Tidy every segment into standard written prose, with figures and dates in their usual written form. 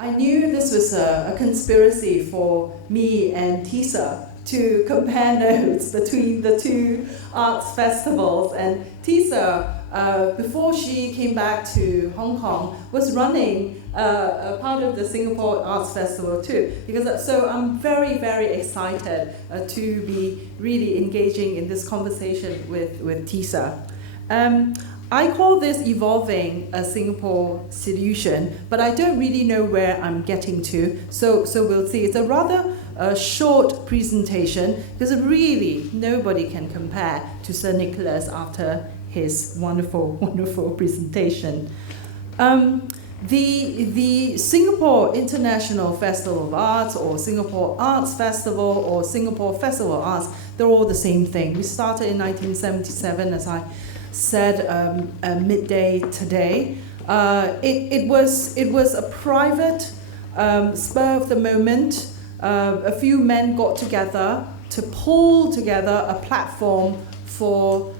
I knew this was a conspiracy for me and Tisa to compare notes between the two arts festivals. And Tisa, before she came back to Hong Kong, was running a part of the Singapore Arts Festival too. So I'm very, very excited to be really engaging in this conversation with Tisa. I call this evolving a Singapore solution, but I don't really know where I'm getting to. So we'll see. It's a rather short presentation because really nobody can compare to Sir Nicholas after his wonderful, wonderful presentation. The Singapore International Festival of Arts or Singapore Arts Festival or Singapore Festival of Arts, they're all the same thing. We started in 1977, as I said midday today. It was a private, spur of the moment. A few men got together to pull together a platform for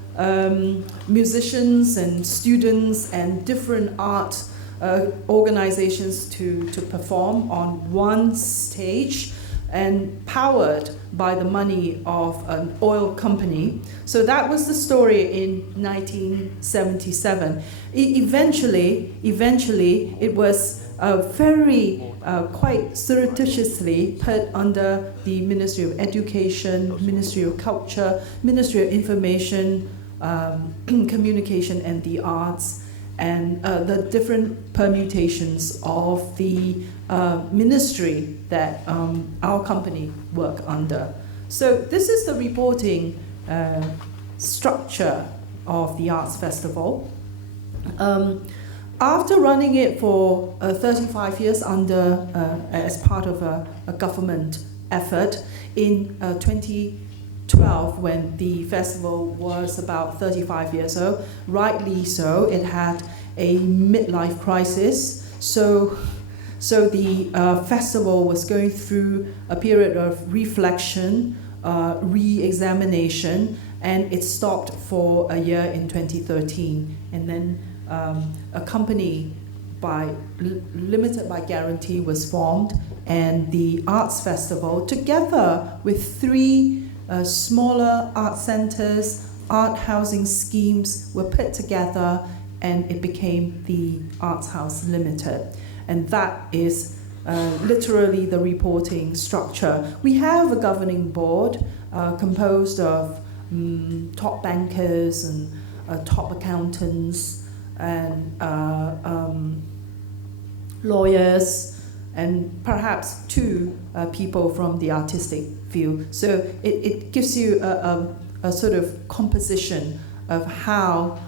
musicians and students and different art organizations to perform on one stage, and powered by the money of an oil company. So that was the story in 1977. Eventually, it was very quite surreptitiously put under the Ministry of Education, Ministry of Culture, Ministry of Information, Communication and the Arts, and the different permutations of the ministry that our company work under. So this is the reporting structure of the Arts Festival. After running it for 35 years as part of a government effort, in 2012, when the festival was about 35 years old, rightly so, it had a midlife crisis. So the festival was going through a period of reflection, re-examination, and it stopped for a year in 2013. And then a company limited by guarantee was formed, and the Arts Festival, together with three smaller art centers, art housing schemes, were put together, and it became the Arts House Limited. And that is literally the reporting structure. We have a governing board composed of top bankers and top accountants and lawyers, and perhaps two people from the artistic field. So it gives you a sort of composition of how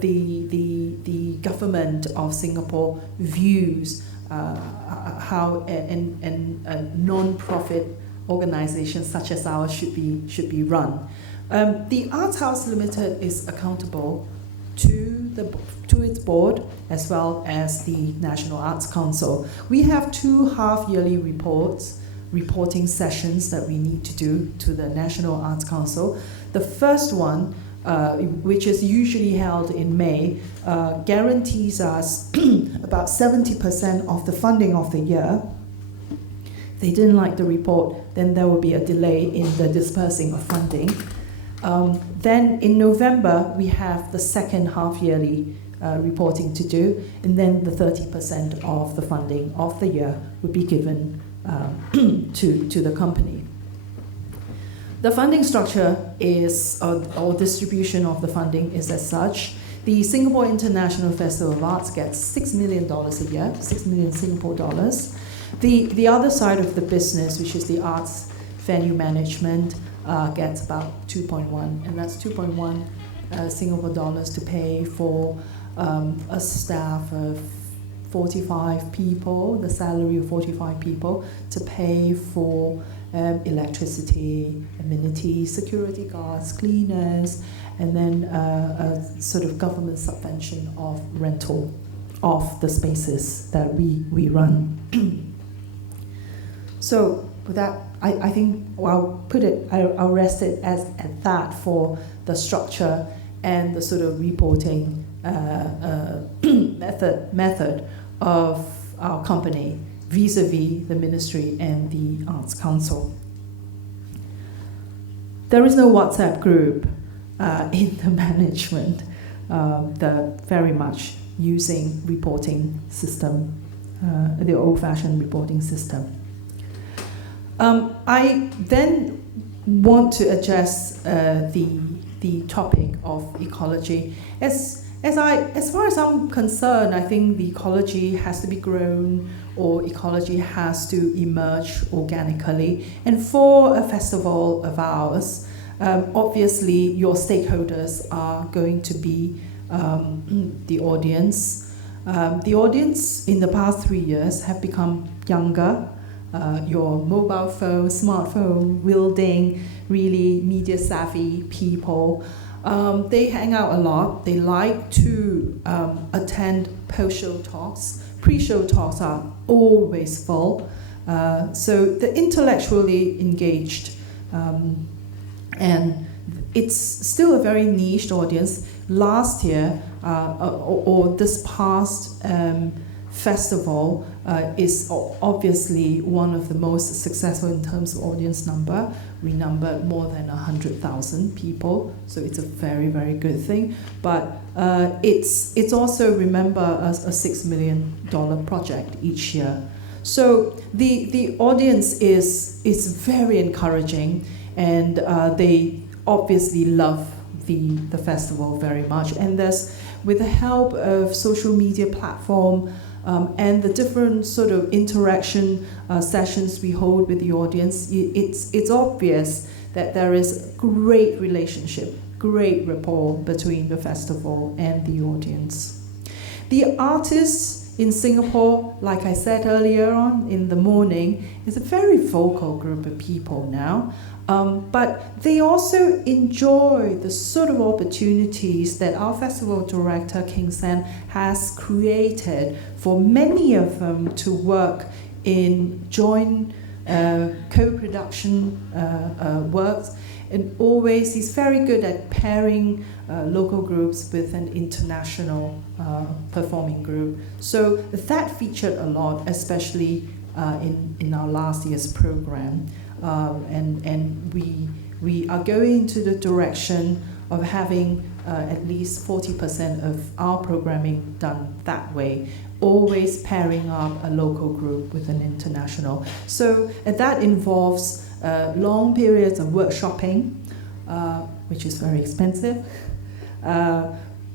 the government of Singapore views how a non-profit organization such as ours should be run. The Arts House Limited is accountable to its board as well as the National Arts Council. We have 2 half-yearly reporting sessions that we need to do to the National Arts Council. The first one, which is usually held in May, guarantees us about 70% of the funding of the year. If they didn't like the report, then there will be a delay in the dispersing of funding. Then in November, we have the second half-yearly reporting to do, and then the 30% of the funding of the year would be given to the company. The funding structure is, or distribution of the funding is as such. The Singapore International Festival of Arts gets $6 million a year, 6 million Singapore dollars. The other side of the business, which is the arts venue management, gets about 2.1, and that's 2.1 Singapore dollars to pay for a staff of 45 people, the salary of 45 people, to pay for electricity, amenities, security guards, cleaners, and then a sort of government subvention of rental of the spaces that we run. So with that, I think I'll rest it at that for the structure and the sort of reporting method of our company vis-a-vis the Ministry and the Arts Council. There is no WhatsApp group in the management. They're very much using reporting system, the old-fashioned reporting system. I then want to address the topic of ecology. As far as I'm concerned, I think the ecology has to be grown, or ecology has to emerge organically. And for a festival of ours, obviously your stakeholders are going to be the audience. The audience in the past 3 years have become younger. Your mobile phone, smartphone wielding, really media savvy people. They hang out a lot. They like to attend post-show talks. Pre-show talks are always full. So they're intellectually engaged. And it's still a very niche audience. Last year, or this past festival is obviously one of the most successful in terms of audience number. We numbered more than 100,000 people, so it's a very, very good thing. But it's also, remember, a $6 million project each year. So the audience is very encouraging, and they obviously love the festival very much. And there's, with the help of social media platform, and the different sort of interaction sessions we hold with the audience, it's obvious that there is great relationship, great rapport between the festival and the audience. The artists in Singapore, like I said earlier on in the morning, is a very vocal group of people now. But they also enjoy the sort of opportunities that our festival director, King Sen, has created for many of them to work in joint co-production works. And always, he's very good at pairing local groups with an international performing group. So that featured a lot, especially in our last year's program. And we are going into the direction of having at least 40% of our programming done that way, always pairing up a local group with an international. So that involves long periods of workshopping, which is very expensive.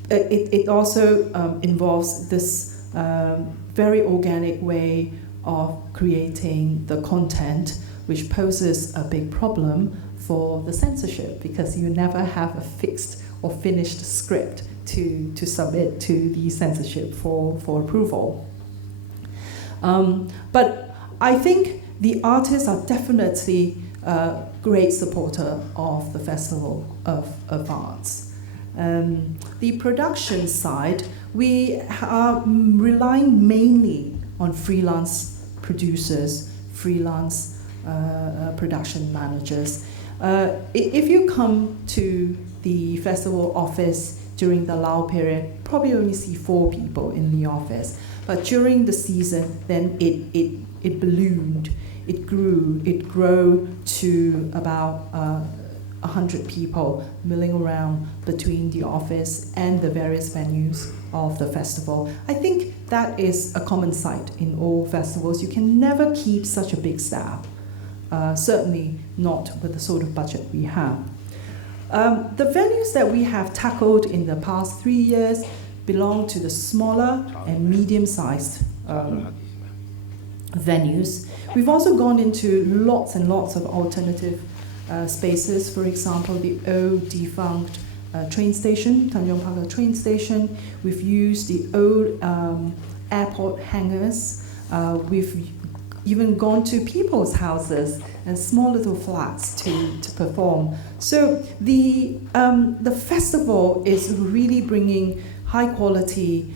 It also involves this very organic way of creating the content, which poses a big problem for the censorship, because you never have a fixed or finished script to submit to the censorship for approval. But I think the artists are definitely a great supporter of the Festival of Arts. The production side, we are relying mainly on freelance producers, freelance production managers. If you come to the festival office during the lull period, probably only see 4 people in the office. But during the season, then it ballooned, it grew to about 100 people milling around between the office and the various venues of the festival. I think that is a common sight in all festivals. You can never keep such a big staff. Certainly not with the sort of budget we have. The venues that we have tackled in the past 3 years belong to the smaller and medium-sized venues. We've also gone into lots and lots of alternative spaces. For example, the old defunct train station, Tanjong Pagar train station. We've used the old airport hangars. We've even gone to people's houses and small little flats to perform. So the festival is really bringing high quality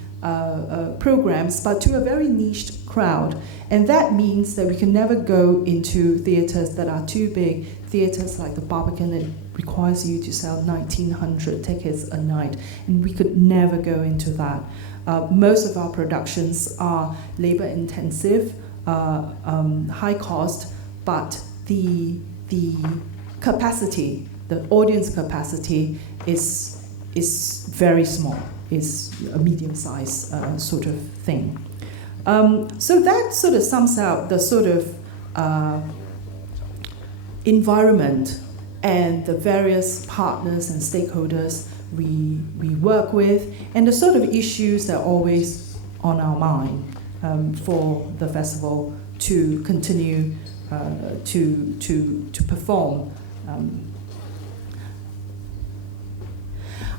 programs, but to a very niched crowd. And that means that we can never go into theatres that are too big. Theatres like the Barbican, it requires you to sell 1,900 tickets a night, and we could never go into that. most of our productions are labor intensive, high cost, but the capacity, the audience capacity is very small, is a medium-sized sort of thing. So that sort of sums out the sort of environment and the various partners and stakeholders we work with, and the sort of issues that are always on our mind for the festival to continue to perform.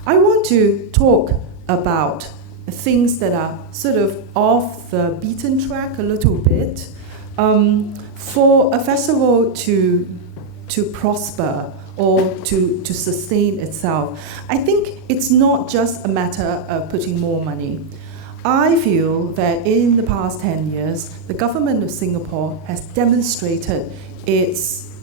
I want to talk about things that are sort of off the beaten track a little bit. For a festival to prosper or to sustain itself, I think it's not just a matter of putting more money. I feel that in the past 10 years, the government of Singapore has demonstrated its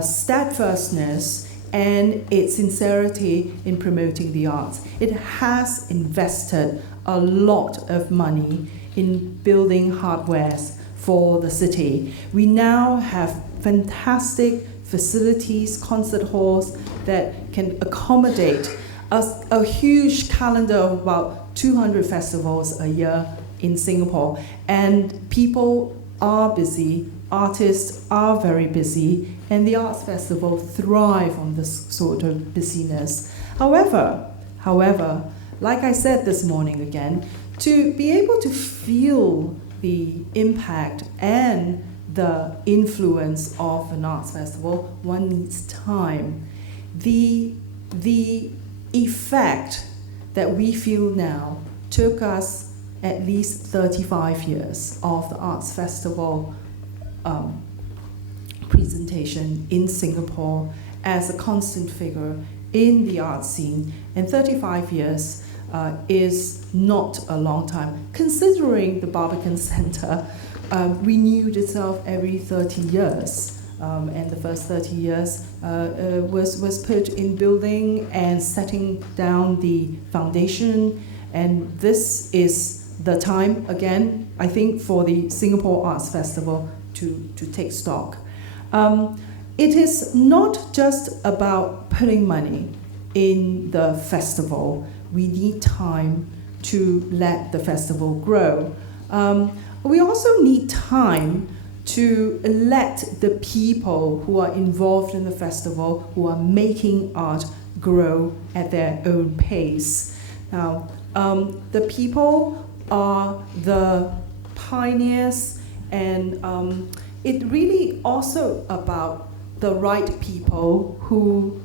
steadfastness and its sincerity in promoting the arts. It has invested a lot of money in building hardwares for the city. We now have fantastic facilities, concert halls that can accommodate a huge calendar of about 200 festivals a year in Singapore. And people are busy, artists are very busy, and the Arts Festival thrive on this sort of busyness. However, like I said this morning again, to be able to feel the impact and the influence of an arts festival, one needs time. The effect that we feel now took us at least 35 years of the arts festival presentation in Singapore as a constant figure in the art scene, and 35 years is not a long time, considering the Barbican Centre renewed itself every 30 years. And the first 30 years was put in building and setting down the foundation. And this is the time, again, I think, for the Singapore Arts Festival to take stock. It is not just about putting money in the festival. We need time to let the festival grow. We also need time to let the people who are involved in the festival, who are making art, grow at their own pace. Now, the people are the pioneers, and it really also about the right people who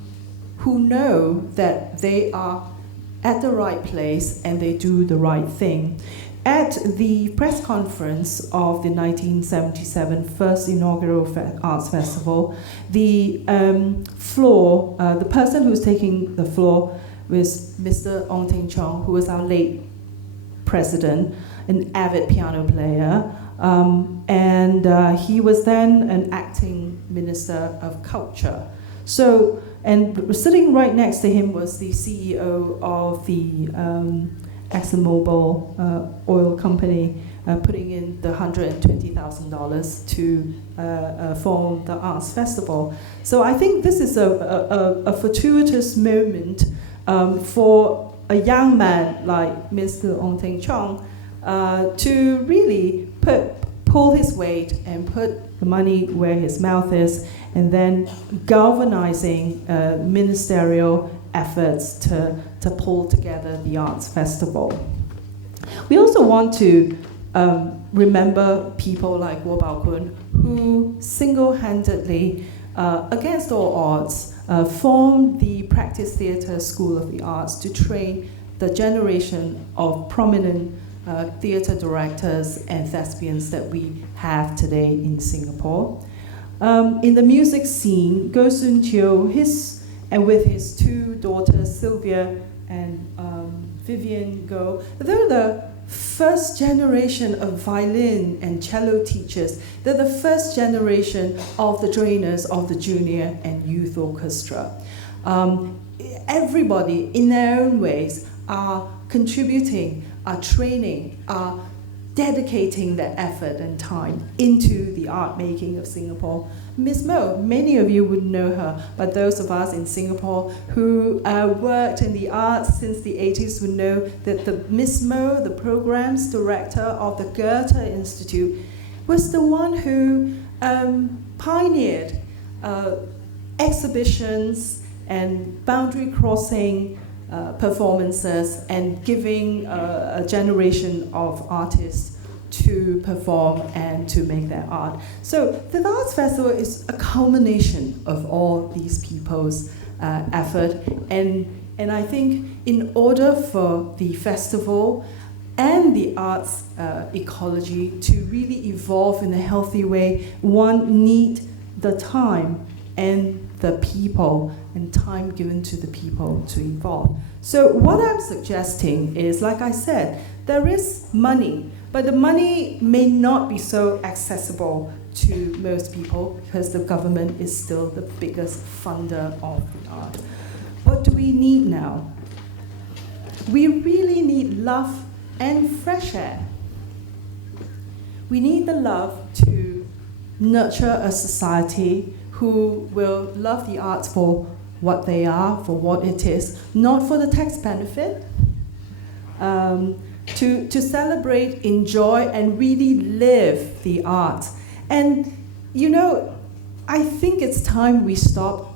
know that they are at the right place and they do the right thing. At the press conference of the 1977 first inaugural Arts Festival, the floor, the person who was taking the floor was Mr. Ong Teng Cheong, who was our late president, an avid piano player, and he was then an acting minister of culture. So, and sitting right next to him was the CEO of the ExxonMobil oil company, putting in the $120,000 to form the Arts Festival. So I think this is a fortuitous moment for a young man like Mr. Ong Teng Cheong to really pull his weight and put the money where his mouth is, and then galvanizing ministerial efforts to pull together the Arts Festival. We also want to remember people like Wo Bao Kun, who single-handedly, against all odds, formed the Practice Theatre School of the Arts to train the generation of prominent theatre directors and thespians that we have today in Singapore. In the music scene, Goh Sun Teo, and with his two daughters, Sylvia and Vivian Goh, they're the first generation of violin and cello teachers. They're the first generation of the trainers of the junior and youth orchestra. Everybody, in their own ways, are contributing are training, are dedicating their effort and time into the art making of Singapore. Miss Mo, many of you would know her, but those of us in Singapore who worked in the arts since the 80s would know that the Miss Mo, the programs director of the Goethe Institute, was the one who pioneered exhibitions and boundary crossing performances and giving a generation of artists to perform and to make their art. So the Arts Festival is a culmination of all these people's effort, and I think in order for the festival and the arts ecology to really evolve in a healthy way, one needs the time and the people and time given to the people to evolve. So what I'm suggesting is, like I said, there is money, but the money may not be so accessible to most people because the government is still the biggest funder of the art. What do we need now? We really need love and fresh air. We need the love to nurture a society who will love the arts for what they are, for what it is, not for the tax benefit, to celebrate, enjoy, and really live the art. And, you know, I think it's time we stop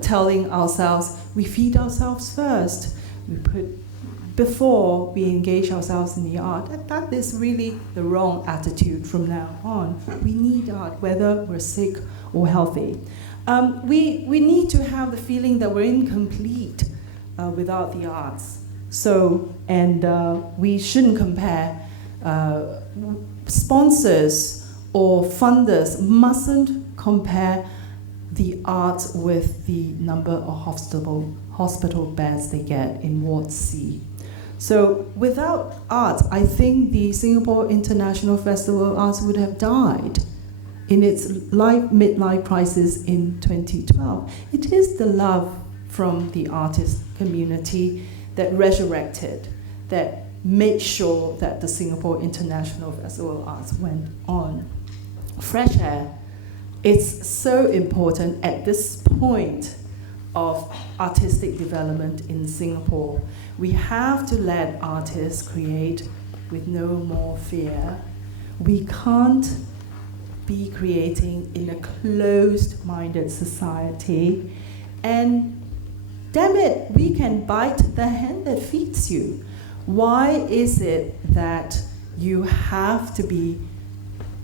telling ourselves we feed ourselves first. We put before we engage ourselves in the art. That is really the wrong attitude from now on. We need art, whether we're sick or healthy. We need to have the feeling that we're incomplete without the arts. So, and we shouldn't compare. Sponsors or funders mustn't compare the art with the number of hospital beds they get in Ward C. So without art, I think the Singapore International Festival of Arts would have died in its midlife crisis in 2012. It is the love from the artist community that resurrected, that made sure that the Singapore International Festival of Arts went on. Fresh air, it's so important at this point of artistic development in Singapore. We have to let artists create with no more fear. We can't be creating in a closed-minded society. And damn it, we can bite the hand that feeds you. Why is it that you have to be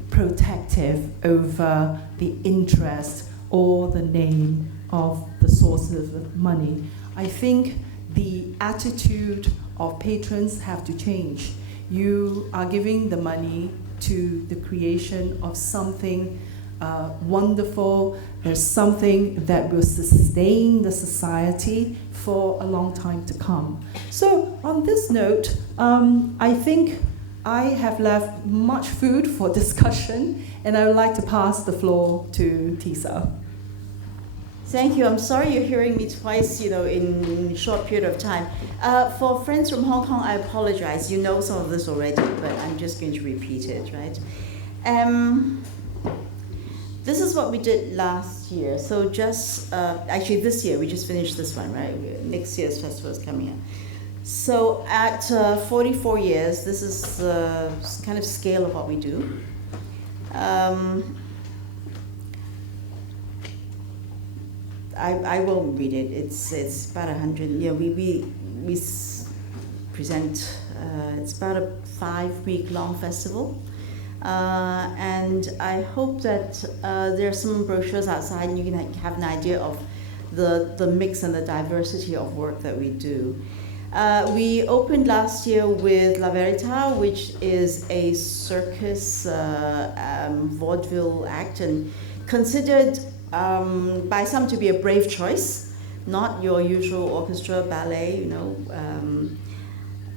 protective over the interest or the name of the sources of money? I think the attitude of patrons have to change. You are giving the money to the creation of something wonderful. There's something that will sustain the society for a long time to come. So on this note, I think I have left much food for discussion, and I would like to pass the floor to Tisa. Thank you. I'm sorry you're hearing me twice, in a short period of time. For friends from Hong Kong, I apologize. You know some of this already, but I'm just going to repeat it, right? This is what we did last year. So just, actually this year, we just finished this one, right? Next year's festival is coming up. So at 44 years, this is the kind of scale of what we do. I won't read it. It's about 100. We present. It's about a 5-week-long festival, and I hope that there are some brochures outside, and you can have an idea of the mix and the diversity of work that we do. We opened last year with La Verità, which is a circus vaudeville act, and considered by some to be a brave choice, not your usual orchestra, ballet,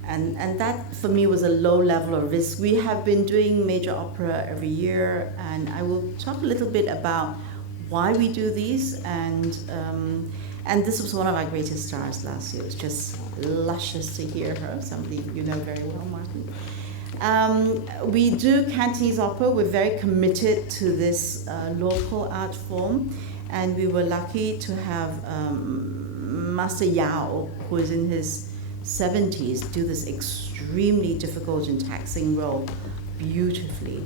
and that for me was a low level of risk. We have been doing major opera every year, and I will talk a little bit about why we do these and And this was one of our greatest stars last year. It was just luscious to hear her, somebody you know very well, Martin. We do Cantonese opera. We're very committed to this local art form, and we were lucky to have Master Yao, who is in his 70s, do this extremely difficult and taxing role beautifully.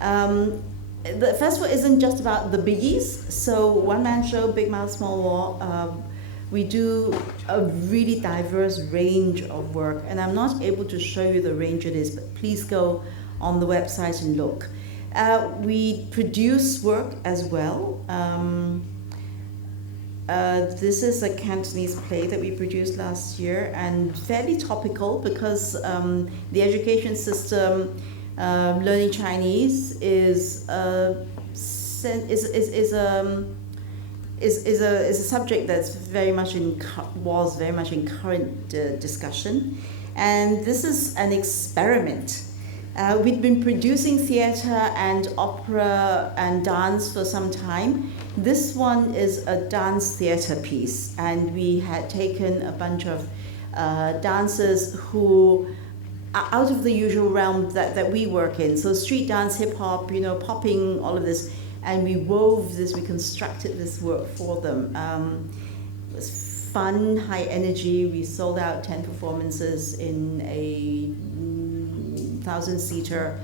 The festival isn't just about the biggies, so one-man show, Big Mouth, Small War. We do a really diverse range of work, and I'm not able to show you the range it is, but please go on the website and look. We produce work as well. This is a Cantonese play that we produced last year, and fairly topical because the education system, learning Chinese is a subject that's was very much in current discussion, and this is an experiment. We'd been producing theatre and opera and dance for some time. This one is a dance theatre piece, and we had taken a bunch of dancers who are out of the usual realm that we work in. So street dance, hip hop, popping, all of this. And we wove this, we constructed this work for them. It was fun, high energy. We sold out 10 performances in a 1,000-seater,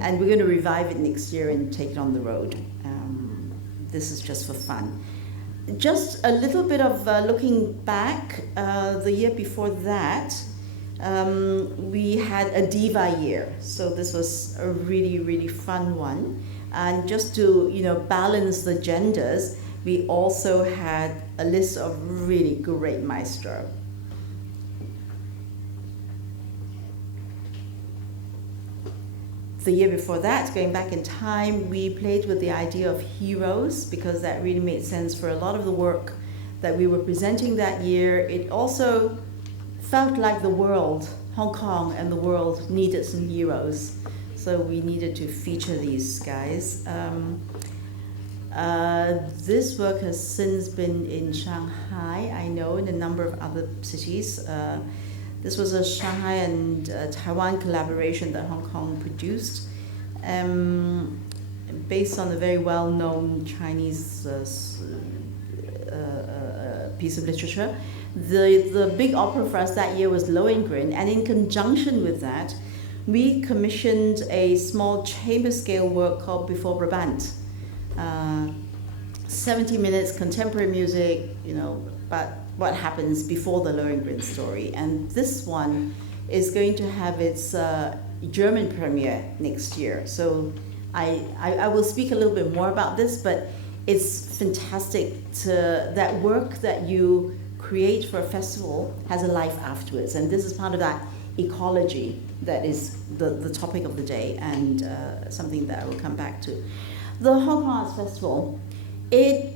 and we're going to revive it next year and take it on the road. This is just for fun. Just a little bit of looking back, the year before that, we had a diva year. So this was a really, really fun one. And just to balance the genders, we also had a list of really great maestro. The year before that, going back in time, we played with the idea of heroes because that really made sense for a lot of the work that we were presenting that year. It also felt like the world, Hong Kong and the world, needed some heroes. So we needed to feature these guys. This work has since been in Shanghai, I know, in a number of other cities. This was a Shanghai and Taiwan collaboration that Hong Kong produced, based on a very well-known Chinese piece of literature. The big opera for us that year was Lohengrin, and in conjunction with that, we commissioned a small chamber scale work called Before Brabant. 70 minutes, contemporary music, but what happens before the Lohengrin story. And this one is going to have its German premiere next year. So I will speak a little bit more about this, but it's fantastic that work that you create for a festival has a life afterwards. And this is part of that ecology that is the topic of the day, and something that I will come back to. The Hong Kong Arts Festival, it's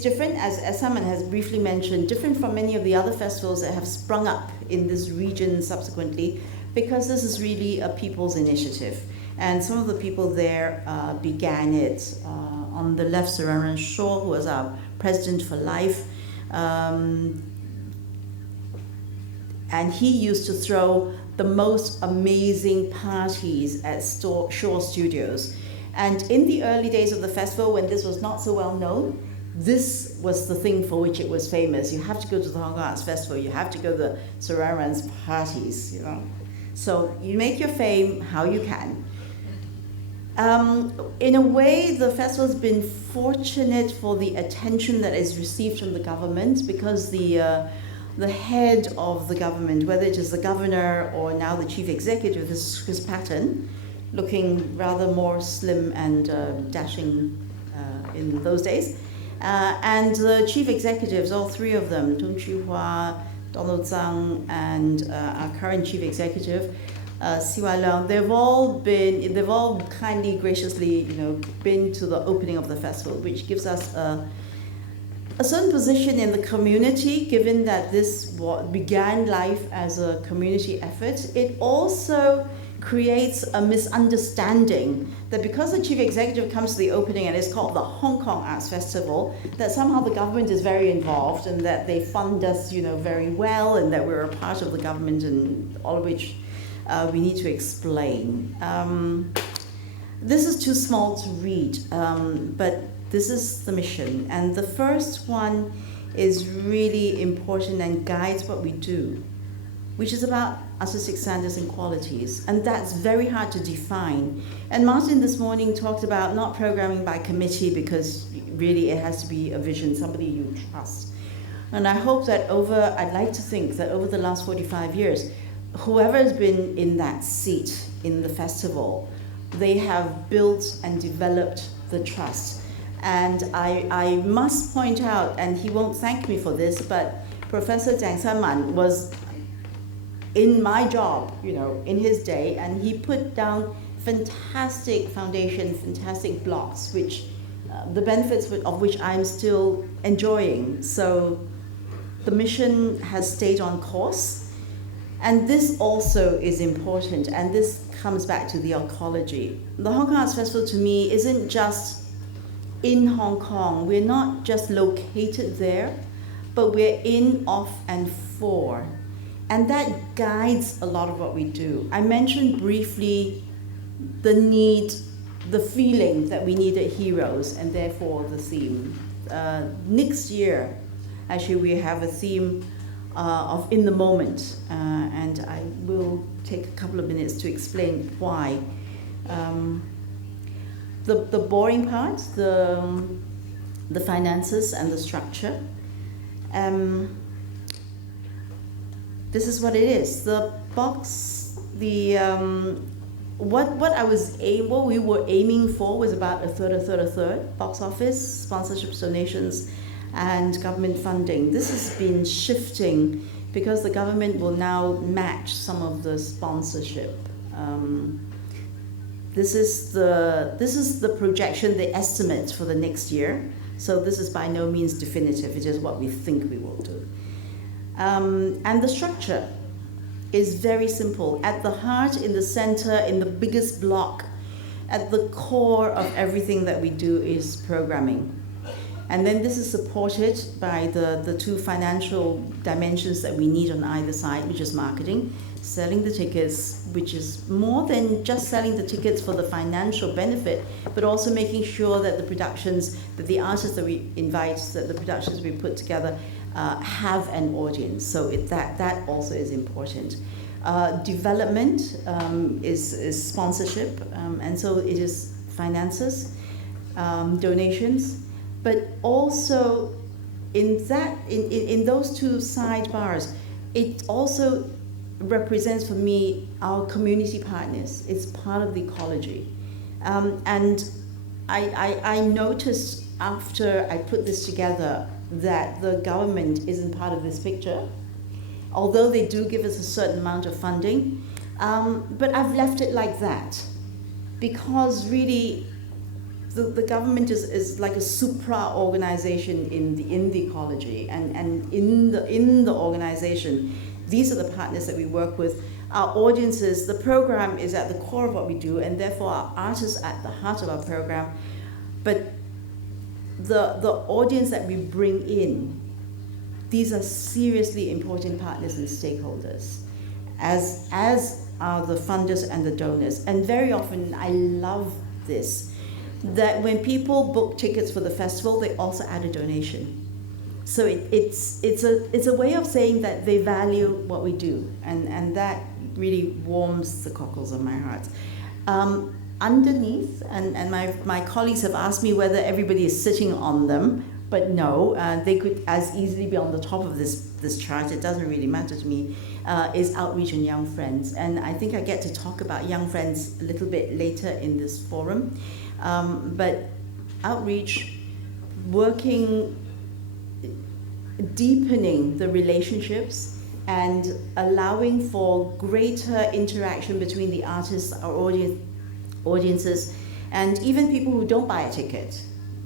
different, as someone has briefly mentioned, different from many of the other festivals that have sprung up in this region subsequently, because this is really a people's initiative. And some of the people there began it. On the left, Sir Aaron Shaw, who was our president for life, and he used to throw the most amazing parties at Shore Studios. And in the early days of the festival, when this was not so well known, this was the thing for which it was famous. You have to go to the Hong Kong Arts Festival, you have to go to the Sir Aaron's parties, So you make your fame how you can. In a way, the festival's been fortunate for the attention that is received from the government, because the head of the government, whether it is the governor or now the chief executive, this is Chris Patton, looking rather more slim and dashing in those days. And the chief executives, all three of them, Tung Chi Hua, Donald Tsang, and our current chief executive, Siwa Leung, they've all kindly, graciously, been to the opening of the festival, which gives us a certain position in the community, given that this began life as a community effort. It also creates a misunderstanding that because the chief executive comes to the opening and it's called the Hong Kong Arts Festival, that somehow the government is very involved and that they fund us, very well, and that we're a part of the government, and all of which we need to explain. This is too small to read, but this is the mission. And the first one is really important and guides what we do, which is about artistic standards and qualities. And that's very hard to define. And Martin this morning talked about not programming by committee, because really it has to be a vision, somebody you trust. And I hope that I'd like to think that over the last 45 years, whoever has been in that seat in the festival, they have built and developed the trust. And I must point out, and he won't thank me for this, but Professor Jiang Sanman was in my job, in his day, and he put down fantastic foundations, fantastic blocks, which the benefits of which I'm still enjoying. So the mission has stayed on course, and this also is important, and this comes back to the ecology. The Hong Kong Arts Festival to me isn't just in Hong Kong. We're not just located there, but we're in, of, and for. And that guides a lot of what we do. I mentioned briefly the need, the feeling that we needed heroes, and therefore the theme. Next year, actually, we have a theme of In the Moment, and I will take a couple of minutes to explain why. The boring part, the finances and the structure. This is what it is. The box, what we were aiming for was about a third. Box office, sponsorships, donations, and government funding. This has been shifting because the government will now match some of the sponsorship. This is the projection, the estimates for the next year. So this is by no means definitive. It is what we think we will do. And the structure is very simple. At the heart, in the center, in the biggest block, at the core of everything that we do is programming. And then this is supported by the two financial dimensions that we need on either side, which is marketing, selling the tickets, which is more than just selling the tickets for the financial benefit, but also making sure that the productions, that the artists that we invite, that the productions we put together have an audience. So that also is important. Development is sponsorship, and so it is finances, donations, but also in those two sidebars, it also represents for me our community partners. It's part of the ecology. And I noticed after I put this together that the government isn't part of this picture, although they do give us a certain amount of funding, but I've left it like that because really the government is like a supra-organization in the ecology, and in the organization, these are the partners that we work with. Our audiences, the program is at the core of what we do, and therefore our artists at the heart of our program, but the audience that we bring in, these are seriously important partners and stakeholders, as are the funders and the donors. And very often, I love this, that when people book tickets for the festival, they also add a donation. So it's a way of saying that they value what we do, and that really warms the cockles of my heart. Underneath, and my colleagues have asked me whether everybody is sitting on them, but no, they could as easily be on the top of this chart. It doesn't really matter to me. Is outreach and young friends, and I think I get to talk about young friends a little bit later in this forum. But outreach, working, deepening the relationships and allowing for greater interaction between the artists, our audiences, and even people who don't buy a ticket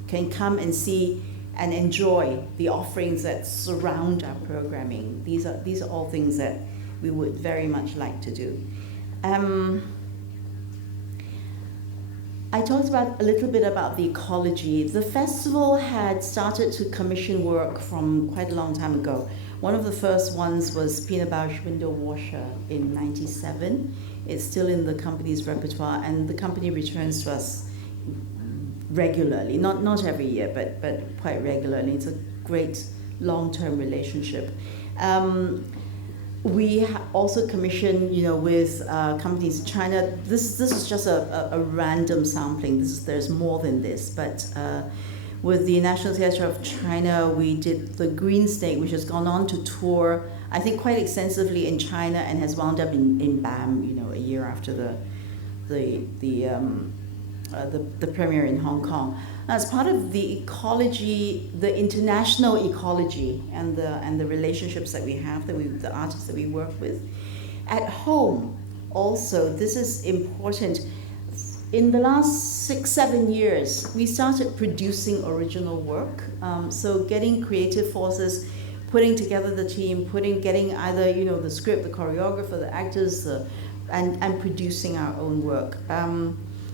can come and see and enjoy the offerings that surround our programming. These are all things that we would very much like to do. I talked about a little bit about the ecology. The festival had started to commission work from quite a long time ago. One of the first ones was Pina Bausch Window Washer in '97. It's still in the company's repertoire, and the company returns to us regularly, not every year, but quite regularly. It's a great long-term relationship. We also commission, with companies in China. This is just a random sampling. There's more than this, but with the National Theatre of China, we did the Green Snake, which has gone on to tour, I think, quite extensively in China and has wound up in BAM, a year after the premiere in Hong Kong. As part of the ecology, the international ecology, and the relationships that we have, the artists that we work with, at home also, this is important. In the last 6-7 years, we started producing original work. So getting creative forces, putting together the team, getting either the script, the choreographer, the actors, and producing our own work.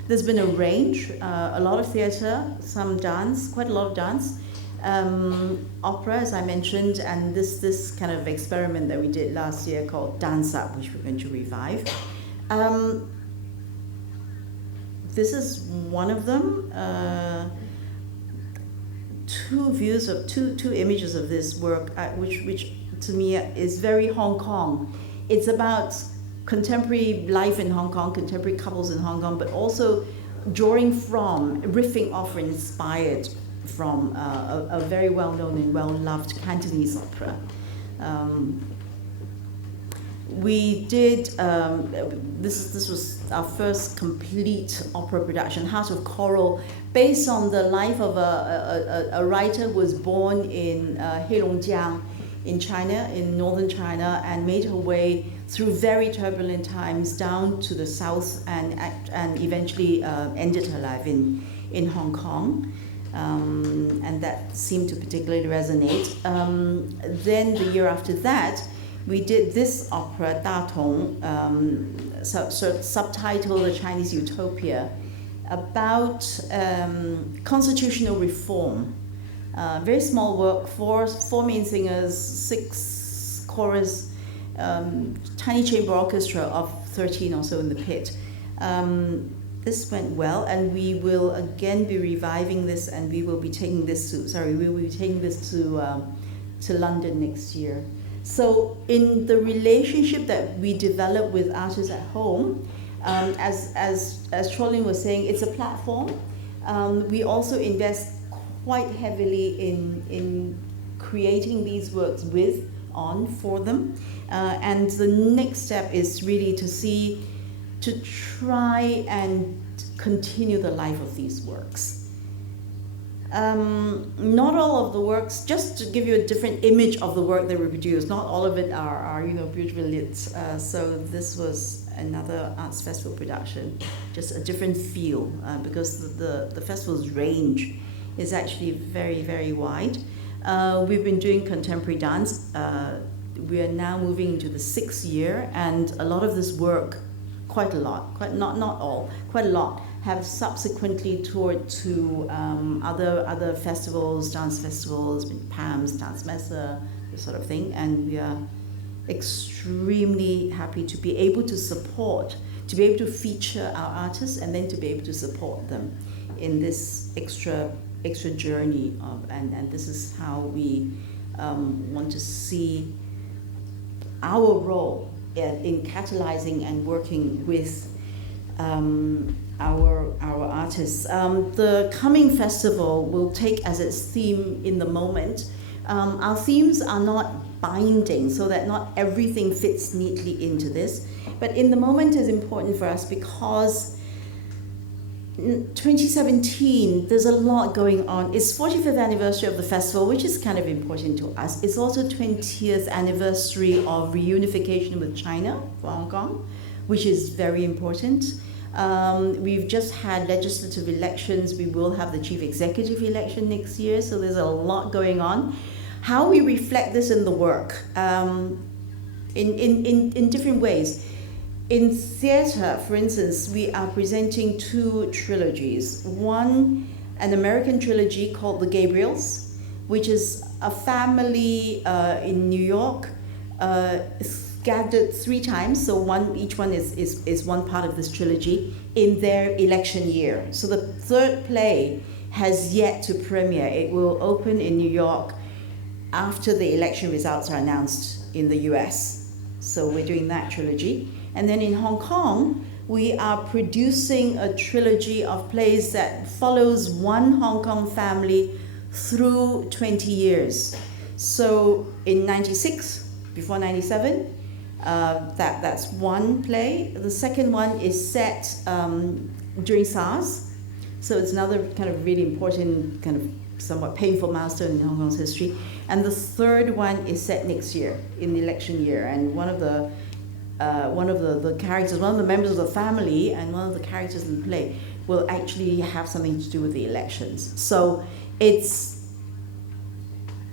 There's been a range, a lot of theatre, some dance, quite a lot of dance, opera, as I mentioned, and this kind of experiment that we did last year called Dance Up, which we're going to revive. This is one of them. Two images of this work, which to me is very Hong Kong. It's about contemporary life in Hong Kong, contemporary couples in Hong Kong, but also riffing off or inspired from a very well-known and well-loved Cantonese opera. We did, this was our first complete opera production, Heart of Coral, based on the life of a writer who was born in Heilongjiang in China, in northern China, and made her way through very turbulent times down to the south and eventually ended her life in Hong Kong. And that seemed to particularly resonate. Then the year after that, we did this opera, Da Tong, subtitled The Chinese Utopia, about constitutional reform. Very small work, four main singers, 6 chorus, tiny chamber orchestra of 13 or so in the pit. This went well, and we will again be reviving this, and we will be taking this to London next year. So in the relationship that we develop with artists at home, as Chor Lin was saying, it's a platform. We also invest quite heavily in creating these works for them. And the next step is really to try and continue the life of these works. Not all of the works, just to give you a different image of the work that we produce, not all of it are beautifully lit. So this was another arts festival production, just a different feel, because the festival's range is actually very, very wide. We've been doing contemporary dance. We are now moving into the 6th year, and a lot of this work, quite a lot, quite a lot, have subsequently toured to other festivals, dance festivals, PAMS, Dance Messe, this sort of thing, and we are extremely happy to be able to support, to be able to feature our artists, and then to be able to support them in this extra journey and this is how we want to see our role in catalyzing and working with our artists. The coming festival will take as its theme in the moment. Our themes are not binding, so that not everything fits neatly into this. But in the moment is important for us because 2017, there's a lot going on. It's 45th anniversary of the festival, which is kind of important to us. It's also 20th anniversary of reunification with China for Hong Kong, which is very important. We've just had legislative elections. We will have the chief executive election next year, so there's a lot going on. How we reflect this in the work, in different ways. In theatre, for instance, we are presenting 2 trilogies. One, an American trilogy called The Gabriels, which is a family in New York gathered 3 times, so each one is one part of this trilogy in their election year. So the 3rd play has yet to premiere. It will open in New York after the election results are announced in the US. So we're doing that trilogy. And then in Hong Kong, we are producing a trilogy of plays that follows one Hong Kong family through 20 years. So in 96, before 97, that's one play. The second one is set during S.A.R. So it's another kind of really important, kind of somewhat painful milestone in Hong Kong's history. And the third one is set next year, in the election year. And one of the characters, one of the members of the family and one of the characters in the play will actually have something to do with the elections. So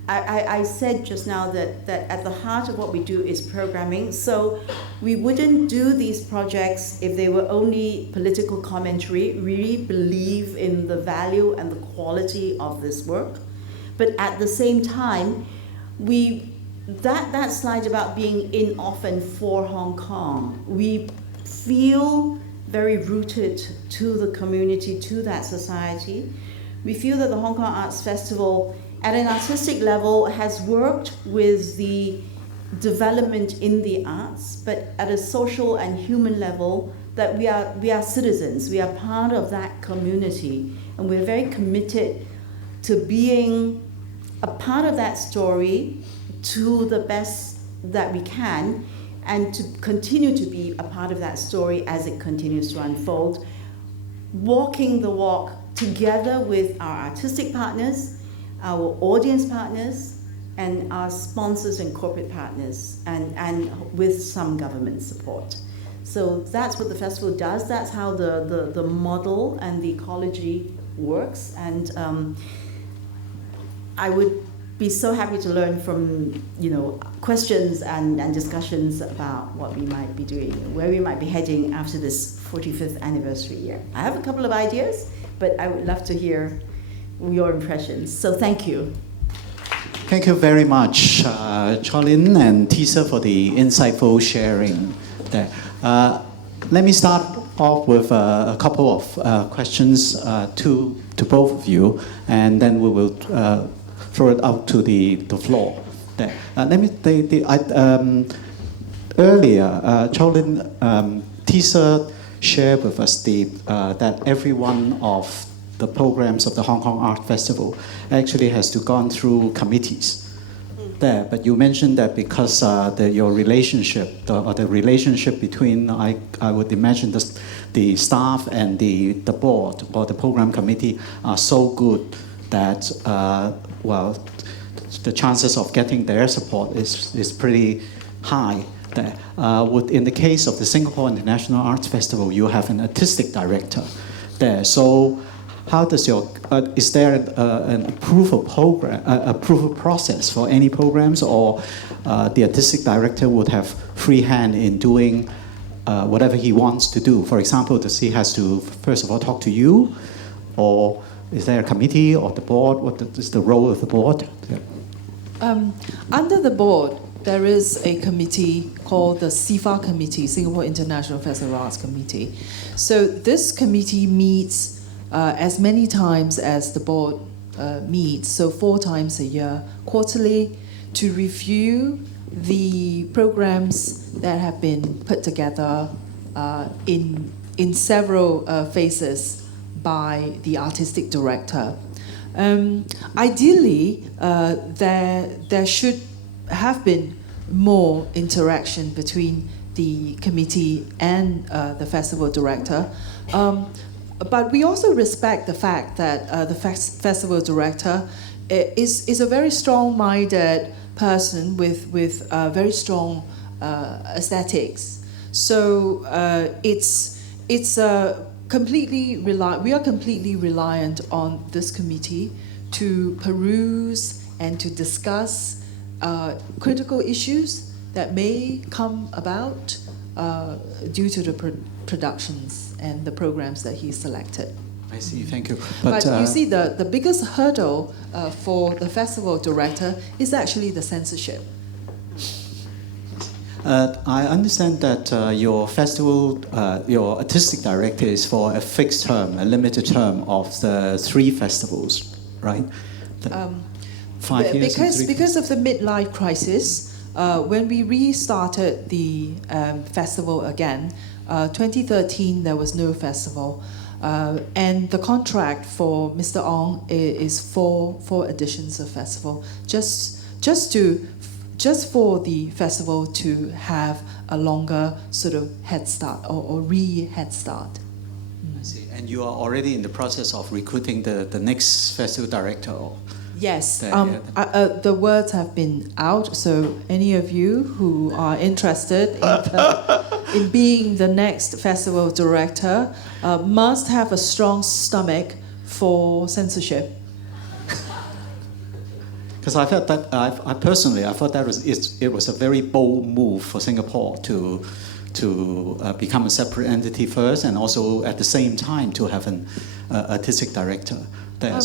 I said just now that at the heart of what we do is programming. So we wouldn't do these projects if they were only political commentary. We really believe in the value and the quality of this work. But at the same time, that slide about being in, of, and for Hong Kong, we feel very rooted to the community, to that society. We feel that the Hong Kong Arts Festival, at an artistic level, has worked with the development in the arts, but at a social and human level, that we are citizens, we are part of that community, and we're very committed to being a part of that story to the best that we can, and to continue to be a part of that story as it continues to unfold, walking the walk together with our artistic partners, our audience partners, and our sponsors and corporate partners, and with some government support. So that's what the festival does. That's how the model and the ecology works. And I would be so happy to learn from questions and discussions about what we might be doing, where we might be heading after this 45th anniversary year. I have a couple of ideas, but I would love to hear your impressions. So thank you. Thank you very much, Chor Lin and Tisa, for the insightful sharing there. Let me start off with a couple of questions to both of you, and then we will throw it out to the floor. There. Earlier, Chor Lin, Tisa shared with us that every one of the programs of the Hong Kong Art Festival actually has to gone through committees there. But you mentioned that because your relationship, the relationship between, I would imagine, the staff and the board or the program committee are so good that, the chances of getting their support is pretty high there. In the case of the Singapore International Arts Festival, you have an artistic director there. So how does is there an approval process for any programs, or the artistic director would have free hand in doing whatever he wants to do? For example, does he has to first of all talk to you, or is there a committee or the board? What is the role of the board? Yeah. Under the board, there is a committee called the S.A.R Committee, Singapore International Festival Arts Committee. So this committee meets as many times as the board meets, so 4 times a year, quarterly, to review the programs that have been put together in several phases by the artistic director. Ideally, there should have been more interaction between the committee and the festival director. But we also respect the fact that the festival director is a very strong-minded person with very strong aesthetics. So we are completely reliant on this committee to peruse and to discuss critical issues that may come about due to the productions and the programs that he selected. I see, thank you. But you see, the biggest hurdle for the festival director is actually the censorship. I understand that your festival, your artistic director is for a fixed term, a limited term of the 3 festivals, right? 5 years? Because of the midlife crisis, when we restarted the festival again, 2013 there was no festival. And the contract for Mr. Ong is 4 editions of festival, just for the festival to have a longer sort of head start or head start. I see. And you are already in the process of recruiting the next festival director? Yes, the words have been out, so any of you who are interested in being the next festival director must have a strong stomach for censorship. Because I felt that, I personally thought that it was a very bold move for Singapore to become a separate entity first, and also at the same time to have an artistic director there.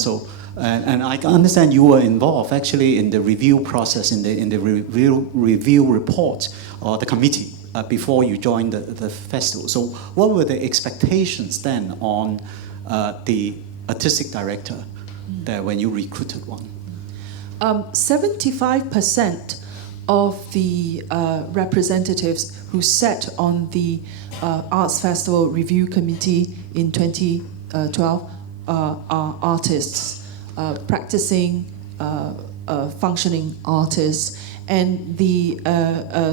And I understand you were involved actually in the review process, in the review report or the committee before you joined the festival. So what were the expectations then on the artistic director there when you recruited one? 75% of the representatives who sat on the Arts Festival Review Committee in 2012 are artists, practicing, functioning artists, and the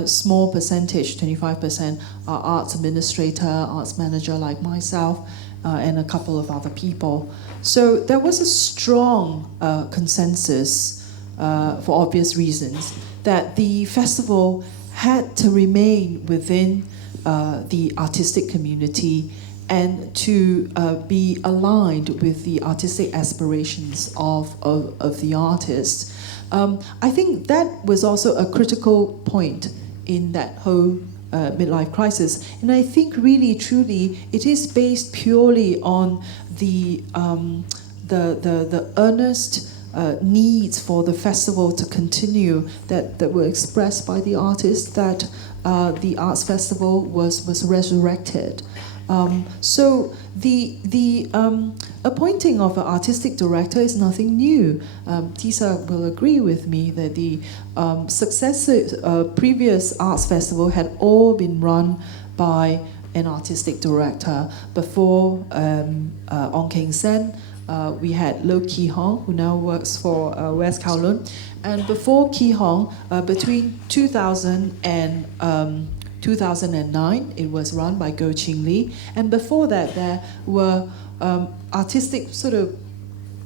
small percentage, 25%, are arts administrator, arts manager like myself, and a couple of other people. So there was a strong consensus, for obvious reasons, that the festival had to remain within the artistic community and to be aligned with the artistic aspirations of the artists. I think that was also a critical point in that whole midlife crisis. And I think really, truly, it is based purely on the earnest needs for the festival to continue that were expressed by the artists, that the Arts Festival was resurrected. So the appointing of an artistic director is nothing new. Tisa will agree with me that the previous Arts Festival had all been run by an artistic director. Before Ong Keng Sen, we had Lo Ki Hong, who now works for West Kowloon. And before Ki Hong, between 2000 and 2009, it was run by Goh Ching Lee. And before that, there were artistic sort of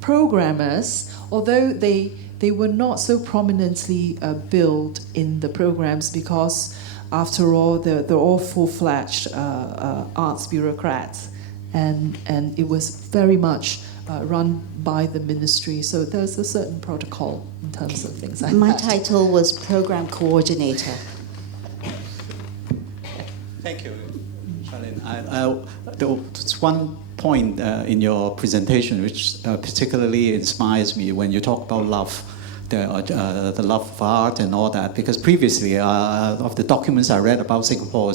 programmers, although they were not so prominently billed in the programs because, after all, they're all full-fledged arts bureaucrats. And it was very much run by the ministry, so there's a certain protocol in terms of things like My that. title was Program Coordinator. Thank you, Charlene. There was one point in your presentation which particularly inspires me when you talk about love, the love of art and all that, because previously of the documents I read about Singapore,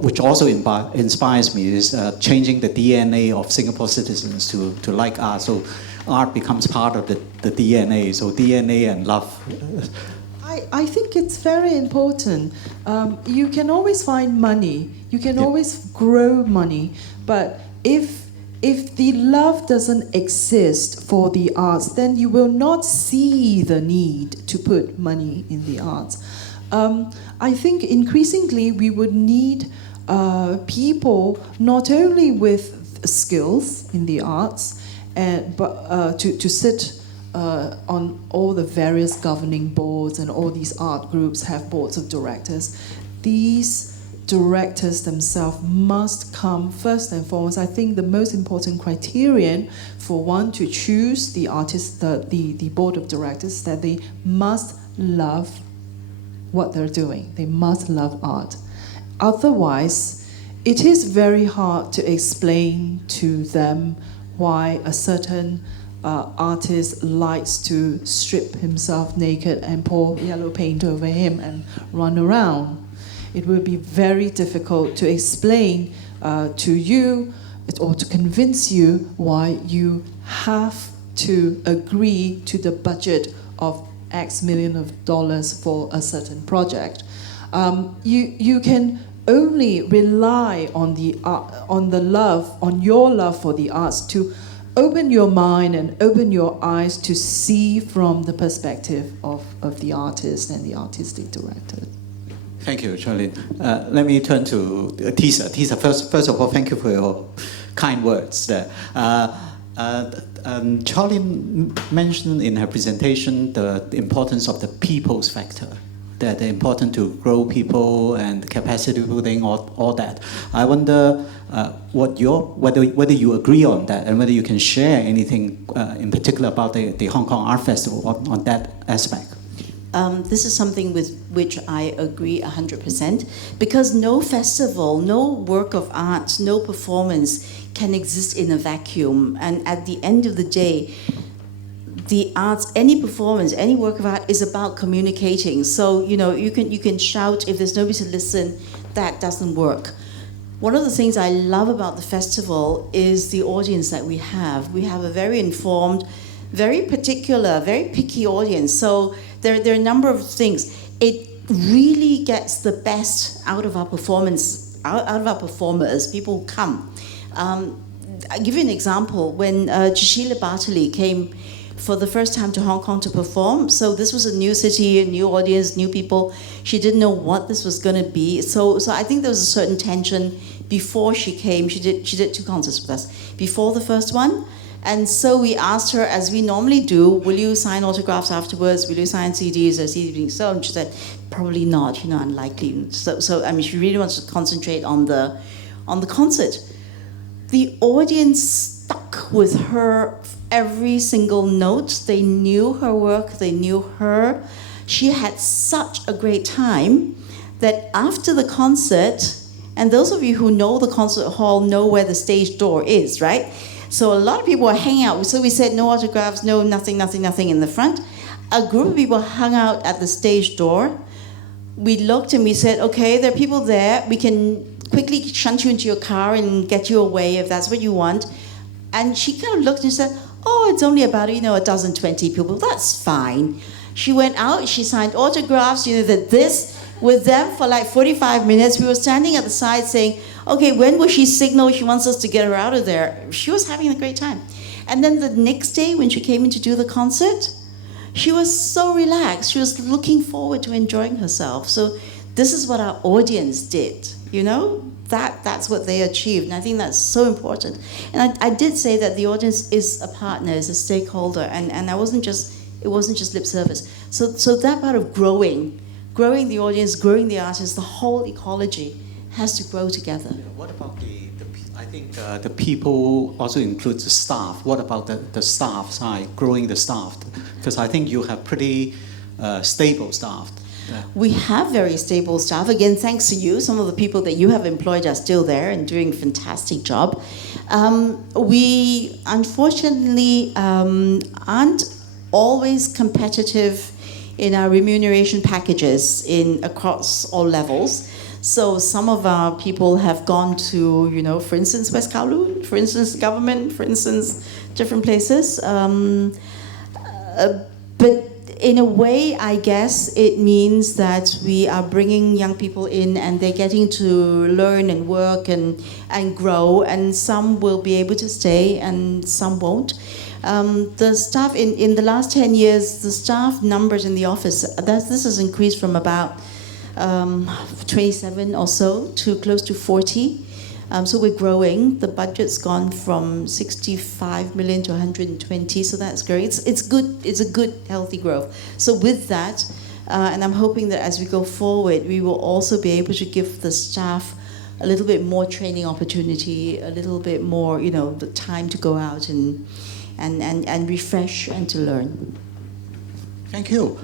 which also inspires me, is changing the DNA of Singapore citizens to like art. So art becomes part of the DNA. So DNA and love. I think it's very important. You can always find money. You can always grow money. But if the love doesn't exist for the arts, then you will not see the need to put money in the arts. I think increasingly we would need people not only with skills in the arts, but to sit on all the various governing boards, and all these art groups have boards of directors. These directors themselves must come first and foremost. I think the most important criterion for one to choose the artist, the board of directors, that they must love what they're doing. They must love art. Otherwise, it is very hard to explain to them why a certain artist likes to strip himself naked and pour yellow paint over him and run around. It will be very difficult to explain to you or to convince you why you have to agree to the budget of X million of dollars for a certain project. You can only rely on your love for the arts to open your mind and open your eyes to see from the perspective of the artist and the artistic director. Thank you, Charlene. Let me turn to Tisa. Tisa, first of all, thank you for your kind words there. Charlene mentioned in her presentation the importance of the people's factor, that they're important to grow people and capacity building, all that. I wonder whether you agree on that and whether you can share anything in particular about the Hong Kong Art Festival on that aspect. This is something with which I agree 100%, because no festival, no work of art, no performance can exist in a vacuum. And at the end of the day, the arts, any performance, any work of art is about communicating. So, you can shout. If there's nobody to listen, that doesn't work. One of the things I love about the festival is the audience that we have. We have a very informed, very particular, very picky audience. So there are a number of things. It really gets the best out of our performance, out of our performers. People come. I'll give you an example. When Cecilia Bartoli came for the first time to Hong Kong to perform, so this was a new city, a new audience, new people. She didn't know what this was going to be. So I think there was a certain tension before she came. She did 2 concerts with us before the first one. And so we asked her, as we normally do, will you sign autographs afterwards? Will you sign CDs or CDs being sold? And she said, probably not, unlikely. So she really wants to concentrate on the concert. The audience stuck with her every single note. They knew her work, they knew her. She had such a great time that after the concert, and those of you who know the concert hall know where the stage door is, right? So a lot of people were hanging out. So we said no autographs, no nothing in the front. A group of people hung out at the stage door. We looked and we said, okay, there are people there. We can quickly shunt you into your car and get you away if that's what you want. And she kind of looked and said, oh, it's only about, a dozen, 20 people. That's fine. She went out, she signed autographs, with them for like 45 minutes. We were standing at the side saying, okay, when will she signal she wants us to get her out of there? She was having a great time. And then the next day when she came in to do the concert, she was so relaxed. She was looking forward to enjoying herself. So this is what our audience did, That's what they achieved. And I think that's so important. And I did say that the audience is a partner, is a stakeholder. And it wasn't just lip service. So that part of growing the audience, growing the artists, the whole ecology has to grow together. What about I think the people also includes the staff. What about the staff side, growing the staff? Because I think you have pretty stable staff. Yeah. We have very stable staff. Again, thanks to you. Some of the people that you have employed are still there and doing a fantastic job. We unfortunately aren't always competitive in our remuneration packages across all levels. So some of our people have gone to, for instance, West Kowloon, for instance, government, for instance, different places. But in a way, I guess it means that we are bringing young people in and they're getting to learn and work and grow, and some will be able to stay and some won't. The staff, in the last 10 years, the staff numbers in the office, this has increased from about 27 or so to close to 40. So we're growing. The budget's gone from 65 million to 120, so that's great. It's good. It's a good, healthy growth. So with that, and I'm hoping that as we go forward, we will also be able to give the staff a little bit more training opportunity, a little bit more, the time to go out and refresh and to learn. Thank you.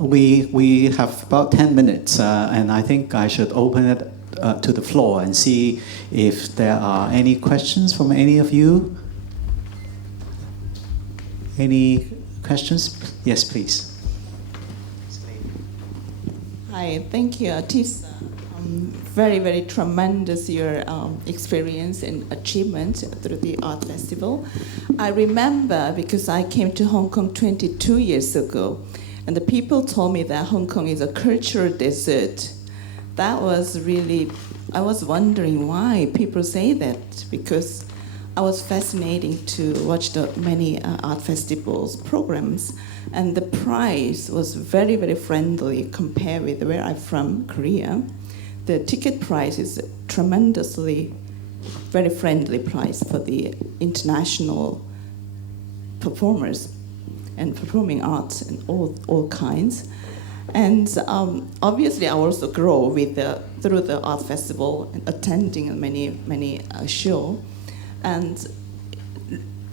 We have about 10 minutes, and I think I should open it to the floor and see if there are any questions from any of you. Any questions? Yes, please. Hi, thank you, Tisa. Very, very tremendous your experience and achievement through the art festival. I remember because I came to Hong Kong 22 years ago, and the people told me that Hong Kong is a cultural desert. That was really, I was wondering why people say that, because I was fascinating to watch the many art festivals programs, and the price was very, very friendly compared with where I'm from, Korea. The ticket price is tremendously very friendly price for the international performers and performing arts and all kinds. And obviously, I also grow with through the art festival and attending many shows. And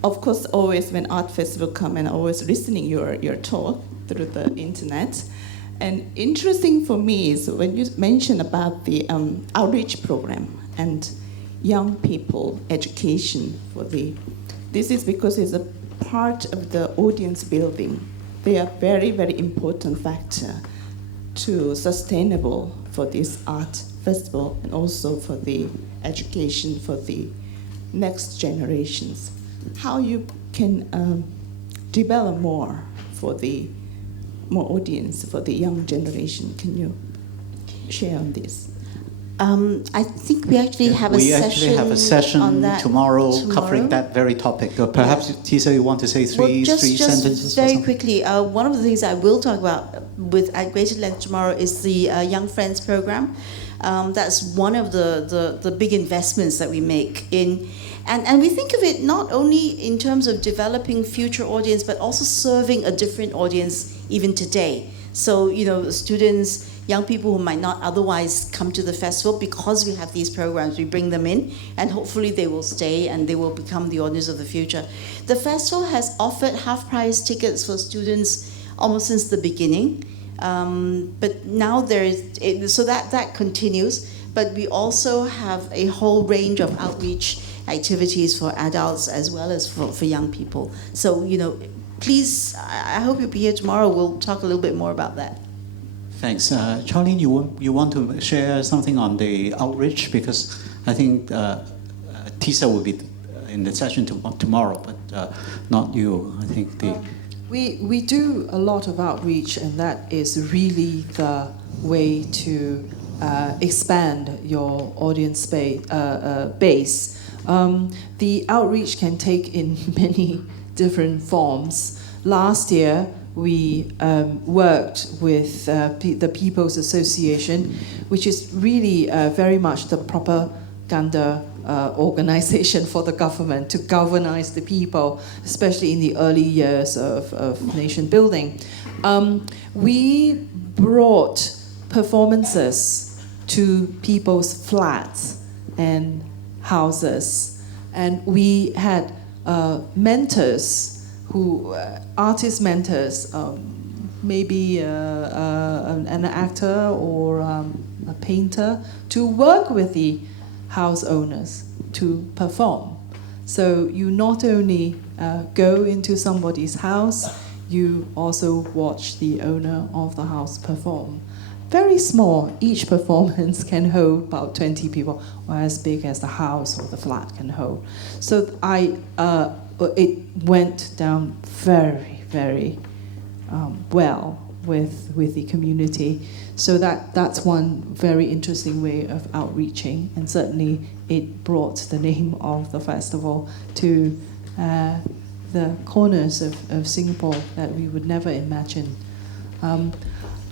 of course, always when art festival come and always listening your talk through the internet. And interesting for me is when you mention about the outreach program and young people education for the. This is because it's a part of the audience building. They are very, very important factor to sustainable for this art festival and also for the education for the next generations. How you can develop more for the more audience for the young generation? Can you share on this? I think we actually have a session. We actually have a session on that tomorrow covering that very topic. Perhaps, Tisa, you want to say three sentences? Very quickly, one of the things I will talk about at greater length tomorrow is the Young Friends program. That's one of the big investments that we make in. And we think of it not only in terms of developing future audience, but also serving a different audience even today. So, students, young people who might not otherwise come to the festival, because we have these programs, we bring them in, and hopefully they will stay and they will become the audience of the future. The festival has offered half-price tickets for students almost since the beginning, but now so that continues. But we also have a whole range of outreach activities for adults as well as for young people. So, please, I hope you'll be here tomorrow. We'll talk a little bit more about that. Thanks. Charlene, you want to share something on the outreach? Because I think Tisa will be in the session tomorrow, but not you. I think we do a lot of outreach, and that is really the way to expand your audience base. The outreach can take in many different forms. Last year, we worked with the People's Association, which is really very much the propaganda organization for the government to galvanize the people, especially in the early years of nation building. We brought performances to people's flats and houses, and we had mentors artist mentors, maybe an actor or a painter, to work with the house owners to perform. So you not only go into somebody's house, you also watch the owner of the house perform. Very small, each performance can hold about 20 people, or as big as the house or the flat can hold. So it went down very, very well with the community. So that's one very interesting way of outreaching, and certainly it brought the name of the festival to the corners of Singapore that we would never imagine.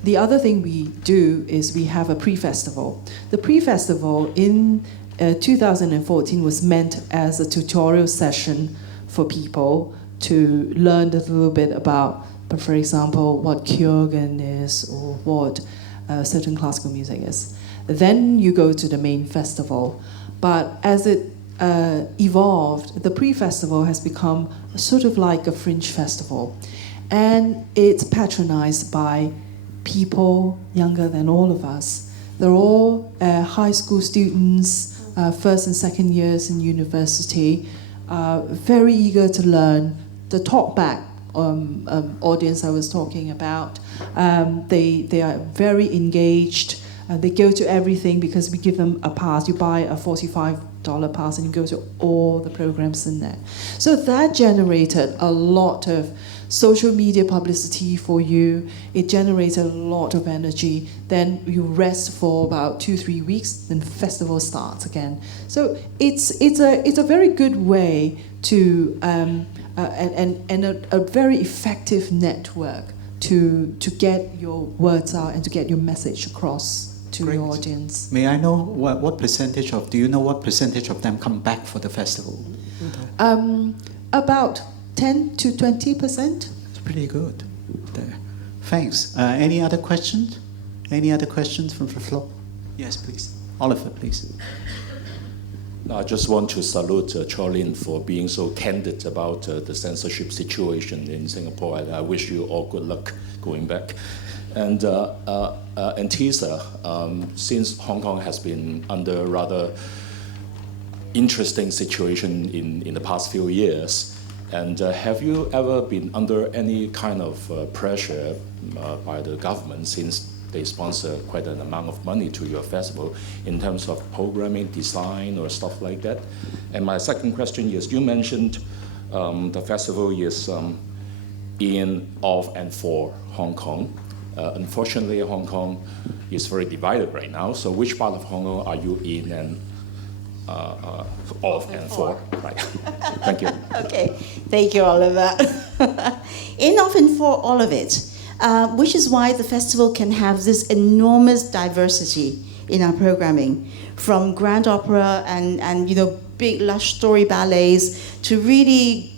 The other thing we do is we have a pre-festival. The pre-festival in 2014 was meant as a tutorial session for people to learn a little bit about, for example, what Kyogen is or what certain classical music is. Then you go to the main festival. But as it evolved, the pre-festival has become sort of like a fringe festival. And it's patronized by people younger than all of us. They're all high school students, first and second years in university, very eager to learn. The talkback audience I was talking about, they are very engaged. They go to everything because we give them a pass. You buy a $45 pass and you go to all the programs in there. So that generated a lot of social media publicity for you. It generated a lot of energy. Then you rest for about 2-3 weeks, then festival starts again. So it's a very good way to and a very effective network to get your words out and to get your message across to Great. your audience. May I know what percentage of, do you know what percentage of them come back for the festival? About 10 to 20%. It's pretty good. There. Thanks. Any other questions? Any other questions from the floor? Yes, please. Oliver, please. I just want to salute Chor for being so candid about the censorship situation in Singapore. I wish you all good luck going back. And Tisa, since Hong Kong has been under a rather interesting situation in the past few years, and have you ever been under any kind of pressure by the government, since they sponsor quite an amount of money to your festival, in terms of programming, design, or stuff like that? And my second question is, you mentioned the festival is in, of, and for Hong Kong. Unfortunately, Hong Kong is very divided right now. So which part of Hong Kong are you in and of and for? Right. Thank you. Okay, thank you, Oliver. In, of, and for all of it, which is why the festival can have this enormous diversity in our programming, from grand opera and big lush story ballets to really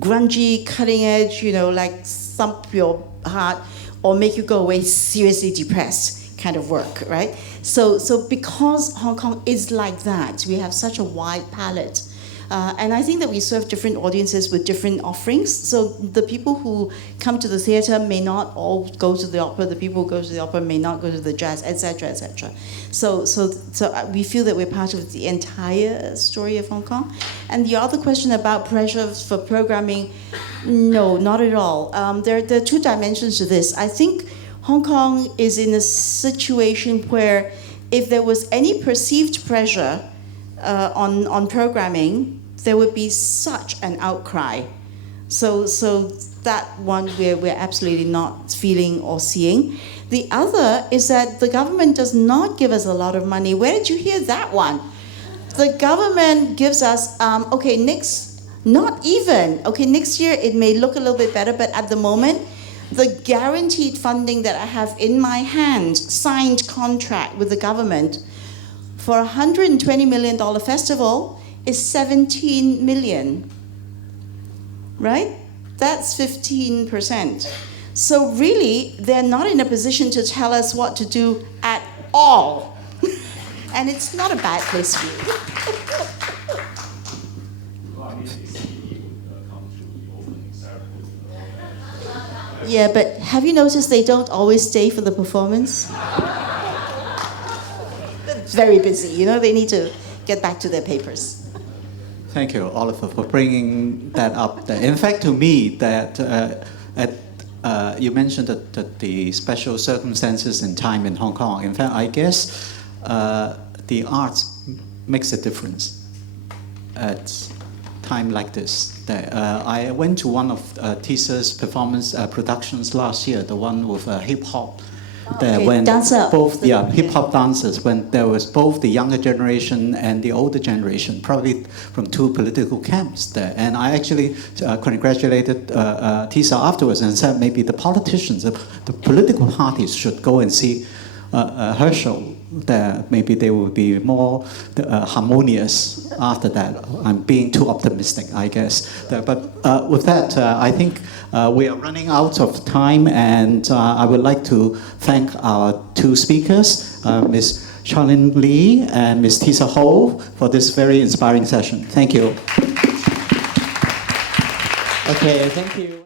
grungy, cutting edge, like thump your heart or make you go away seriously depressed kind of work, right? So because Hong Kong is like that, we have such a wide palette. And I think that we serve different audiences with different offerings. So the people who come to the theatre may not all go to the opera. The people who go to the opera may not go to the jazz, etc., etc. So we feel that we're part of the entire story of Hong Kong. And the other question about pressure for programming, no, not at all. There are two dimensions to this. I think Hong Kong is in a situation where if there was any perceived pressure on programming, there would be such an outcry. So that one we're absolutely not feeling or seeing. The other is that the government does not give us a lot of money. Where did you hear that one? The government gives us, next year it may look a little bit better, but at the moment, the guaranteed funding that I have in my hand, signed contract with the government, for a $120 million festival is 17 million, right? That's 15%. So really, they're not in a position to tell us what to do at all. And it's not a bad place to be. Yeah, but have you noticed they don't always stay for the performance? Very busy, they need to get back to their papers. Thank you, Oliver, for bringing that up. In fact, to me, that you mentioned that the special circumstances and time in Hong Kong. In fact, I guess the arts makes a difference at time like this. I went to one of Tisa's performance productions last year, the one with hip hop. When both hip hop dancers, when there was both the younger generation and the older generation, probably from two political camps there. And I actually congratulated Tisa afterwards and said maybe the politicians, the political parties should go and see her show. There, maybe they will be more harmonious after that. I'm being too optimistic, I guess. But with that, I think we are running out of time, and I would like to thank our two speakers, Ms. Charlene Lee and Ms. Tisa Ho, for this very inspiring session. Thank you. Okay, thank you.